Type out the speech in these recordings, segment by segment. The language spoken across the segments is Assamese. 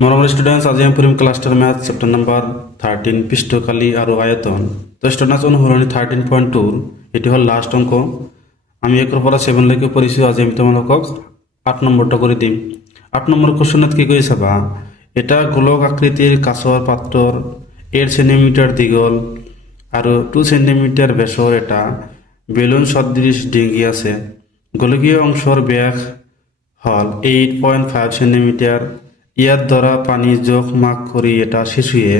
নরমাল স্টুডেন্টস আজি আমি পড়িম ক্লাস্টার ম্যাথ চ্যাপ্টার নাম্বার 13 পৃষ্ঠকালী আর আয়তন। তো স্টুডেন্টস অনুসরণী 13.2 এটি হল লাস্ট অঙ্ক। আমি একের পর 7 লৈকে পড়িছো। আজি আমি তোমালোকক 8 নম্বরটা করে দিম। 8 নম্বর কোশ্চেনত কি কইছে বা এটা গোলক আকৃতির কাঁচৰ পাত্ৰৰ 8 সেন্টিমিটাৰ দীঘল আৰু 2 সেন্টিমিটাৰ ব্যাসৰ এটা বেলুন সদৃশ ডিঙি আছে। গোলকীয় অংশৰ ব্যাস হল 8.5 সেন্টিমিটার। ইয়ার দ্বারা পানি যোগ মাগ করি এটা শিশুয়ে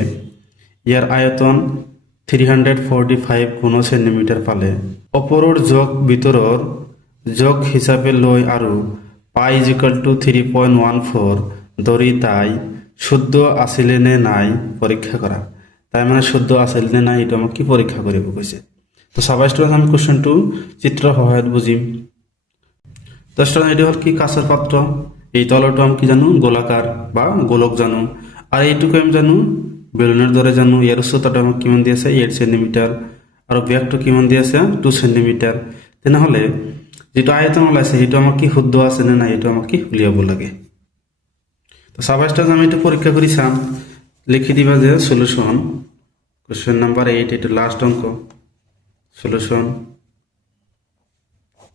ইয়ার আয়তন 345 ঘন সেন্টিমিটার পালে। অপরর যোগ ভিতরর যোগ হিসাবে লই আৰু পাই ইজিক্যাল টু 3.14 ধরি তাই শুদ্ধ আসিলে নে নাই পরীক্ষা করা। তাই মানে শুদ্ধ আসিল নে নাই এটা আমাকে কি পরীক্ষা করিব কইছে। তো সবাই স্টুডেন্ট আমি কোশ্চেনটো চিত্র সহায়ত বুঝিম। তো স্টুডেন্ট এটি হল কি কাঁচের পাত্র। এই তলটো আমি কি জানো গোলাকার বা গোলক জানো, আর এইটুকু আমি জানো বেলুনের দরে জানো। ইয়ার উচ্চতাটা আমাকে কিমান দিয়েছে 8 সেন্টিমিটার, আর ব্যাগটো কিমান দিয়েছে 2 সেন্টিমিটার। তেনেহলে যেটা আয়তন ওলাইছে সেইটো আমাক কি শুদ্ধ আছে না নাই এটা আমাকে উলিয়াব লাগে। তো সাবাসটা আমি এটা পরীক্ষা করি চাম। লিখি দিবা যে সলিউশন কোশ্চেন নাম্বার 8 এটা লাস্ট অঙ্ক। সলিউশন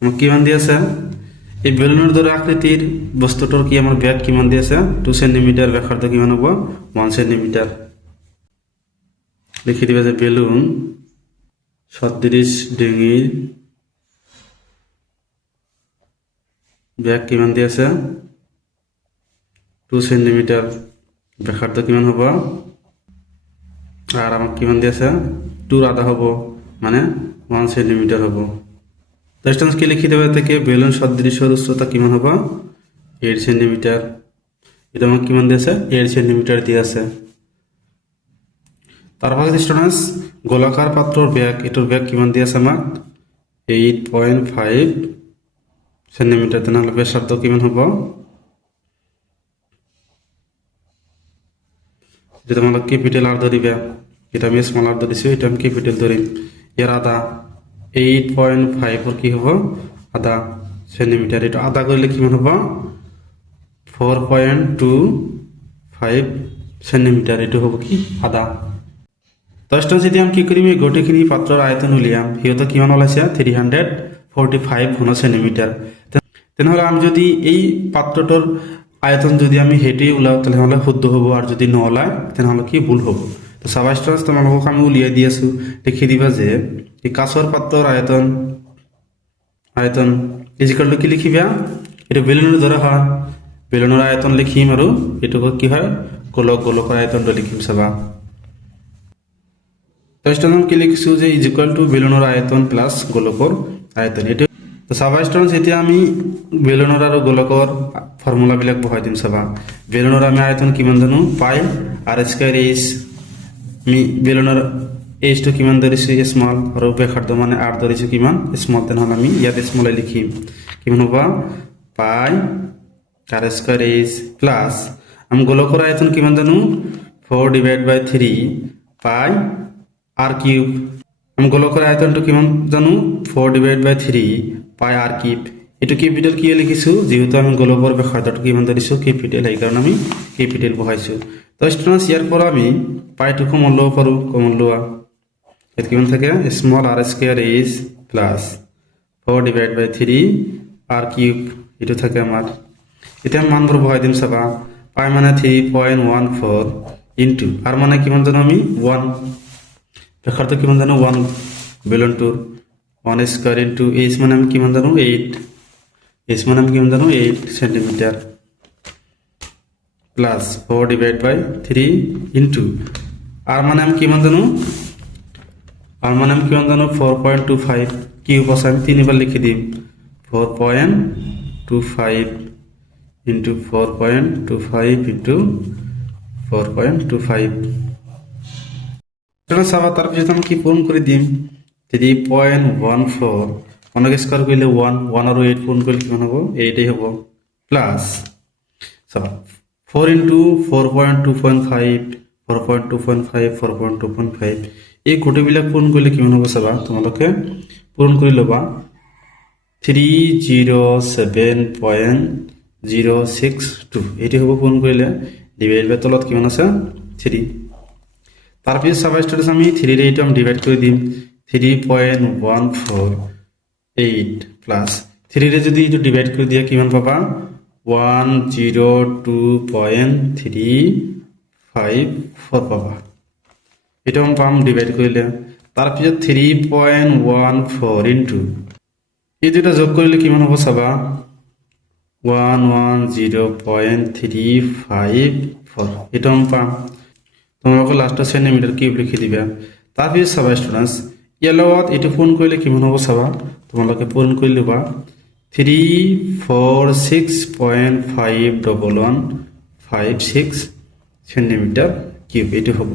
আমাকে কিমান দিয়েছে এই বেলুনের দরে আকৃতির বস্তুটার কি আমার ব্যাগ কিমান দিয়েছে 2 সেন্টিমিটার, ব্যাসার্ধ কিমান হবো 1 সেন্টিমিটার। লিখি দিবা যে বেলুন সদৃশ ডিঙির ব্যাগ কিমান দিয়েছে 2 সেন্টিমিটার, ব্যাসার্ধ কিমান হবো আর আমার কিমান দিয়েছে 2 আধা হবো মানে 1 সেন্টিমিটার হবো। ডিস্টেন্স কি লিখি দেবে থেকে বেলুন সদৃশের উচ্চতা কিমান হবো 8 সেন্টিমিটার। এটা আমাকে কিমান দিয়েছে 8 সেন্টিমিটার দিয়েছে। তারপরে স্টুডেন্টস গোলাকার পাত্রর ব্যাগ, এটার ব্যাগ কিমান দিয়েছে আমাক 8.5 সেন্টিমিটার। তাহলে ব্যাসার্ধ কিমান হবো যেটা আমরা ক্যাপিটাল আর ধরিবে, এটা আমি স্মল আর ধরিছি, এটা আমি ক্যাপিটাল ধরিম। এর আধা 8.5 ওর কি হবো আধা সেন্টিমিটার। এটা আধা করলে কিমান হবো 4.25 সেন্টিমিটার। এটা হবো কি আধা। তো স্টুডেন্টস যদি আমি কি করিম এই গোটেখিনি পাত্রর আয়তন উলিয়াম, সিহঁতে কিমান ওলাইছে 345 ঘন সেন্টিমিটার। তেনেহলে আমি যদি এই পাত্রটোর আয়তন যদি আমি হেঁটেই ওলাও তাহলে শুদ্ধ হবো, আর যদি নলায় তাহলে কি ভুল হবো। তো সাবাই স্টুডেন্টস তোমালোকক আমি উলিয়াই দি আছো। লিখি দিবা যে এই কাঁচৰ পাত্ৰৰ আয়তন ইজিক্যাল টু কি লিখিবা এটা বেলুনেৰ ধৰে হয়, বেলুনেৰ আয়তন লিখিম আৰু এটুকু কি হয় গোলকৰ আয়তনটা লিখিম চাবা। তো স্টুডেন্ট কি লিখিছো যে ইজিক্যাল টু বেলুনের আয়তন প্লাস গোলকৰ আয়তন। এটা তো চাবা স্টুডেন্টস এতিয়া আমি বেলুনৰ আৰু গোলকৰ ফৰ্মুলা বিলাক বহাই দিম চাবা। বেলুনৰ আমি আয়তন কিমান জানো পাই আৰ স্কয়াৰ এইচ। আমি বেলুনৰ এইচটো কিমান ধৰিছো স্মল আৰু ব্যাসাৰ্ধ মানে আৰ ধৰিছো কিমান স্মল। তেনেহলে আমি ইয়াত স্মল লিখিম কিমান হ'ব পাই আর স্কয়ার এইচ প্লাস আমি গোলকৰ আয়তন কিমান জানো 4/3 পাই আৰ কিউব। আমি গোলকৰ আয়তনটো কিমান জানো 4/3 পাই আৰ কিউব। এইটো ক্যাপিটাল কিয় লিখিছো যেহেতু আমি গোলকৰ ব্যাসাৰ্ধটো কিমান ধৰিছো ক্যাপিটাল, এই কাৰণে আমি ক্যাপিটাল বহাইছো। তো স্টুডেন্টস ইয়াৰ পৰা আমি পাইটো কমন ল'ব পাৰো। কমন লোৱা এটা কিমান থাকে স্মল আর স্কয়ার এইচ প্লাস 4/3 আর কিউব এটা থাকে আমার। এটা আমি মানবোৰ বহাই দিম চাবা। পাই মানে 3.14 ইন্টু আৰ মানে কিমান জানো আমি 1, ব্যাসাৰ্ধ কিমান জানো 1 বেলুনটোৰ 1 স্কয়ার ইন্টু এইচ মানে আমি কিমান জানো 8, এইচ মানে আমি কিমান জানো 8 সেন্টিমিটার প্লাস 4/3 ইন্টু আর মানে আমি কিমান জানো 4.25 কিউব আছে। আমি 3 বার লিখি দিম 4.25 ইন্টু 4.25 ইন্টু 4.25। চাবা তারপর যদি আমি কি পূরণ করে দিম 3.14 অনেক স্কোয়ার করলে 1 আর 8 পূরণ করলে কিমান হবো 8 হবো প্লাস 4 ইন্টু 4.25 4.25 4.25 এই গোটেইবিলাক পূৰণ কৰিলে কিমান হ'ব চাবা। তোমালোকে পূৰণ কৰি ল'বা 307.062 এইটো হ'ব পূৰণ কৰিলে ডিভাইড বাই তলত কিমান আছে 3 তাৰপিছত চাবা ষ্টুডেন্টস আমি 3 ৰে এইটো আমি ডিভাইড কৰি দিম 3.148 প্লাস 3 ৰে যদি এইটো ডিভাইড কৰি দিয়া কিমান পাবা 102.354 পাবা এটা আমি পাম ডিভাইড কৰিলে তাৰপিছত 3.14 ইনটু এই দুটা যোগ কৰিলে কিমান হ'ব চাবা 110.354 এটা আমি পাম তোমালোকে লাস্টত সেন্টিমিটার কিউব লিখি দিবা তাৰপিছত চাবা ষ্টুডেন্টস ইয়াৰ লগত এইটো পূৰণ কৰিলে কিমান হ'ব চাবা তোমালোকে পূৰণ কৰি লবা 346.51156 সেন্টিমিটার কিউব এইটো হ'ব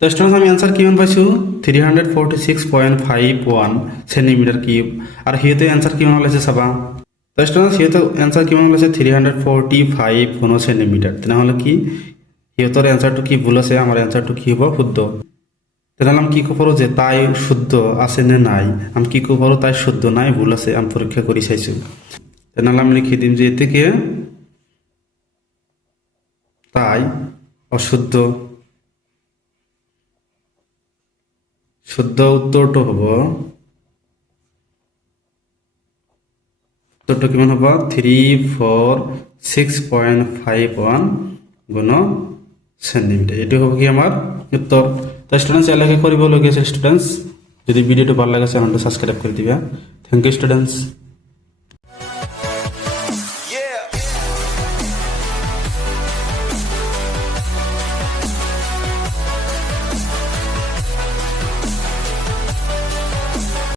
তো ষ্টুডেন্টস আমি আনসার কিমান পাইছো 346.51 সেন্টিমিটার কিউব আৰু হিতে আনসাৰ কিমান ওলাইছে চাবা তো ষ্টুডেন্টস হিতে আনসাৰ কিমান ওলাইছে 345 কোন সেন্টিমিটাৰ তেনেহলে কি হিতৰ আনসাৰটো কি ভুল আছে আমাৰ আনসাৰটো কি হ'ব শুদ্ধ তেনেহলে আমি কি ক'ব পাৰো যে তাই শুদ্ধ আছে নে নাই আমি কি ক'ব পাৰো তাই শুদ্ধ নাই ভুল আছে আমি পৰীক্ষা কৰি চাইছো তেনেহলে আমি লিখি দিম যে এতে তাই অশুদ্ধ শুদ্ধ উত্তৰটো হ'ব উত্তৰটো কিমান হ'ব 346.51 গুণ সেন্টিমিটাৰ এটো হ'ব কি আমাৰ উত্তৰ তো স্টুডেন্টস এলাকে কৰিব লগিয়া আছে স্টুডেন্টস যদি ভিডিওটো ভাল লাগে চ্যানেলটো সাবস্ক্ৰাইব কৰি দিবা থ্যাংক ইউ স্টুডেন্টস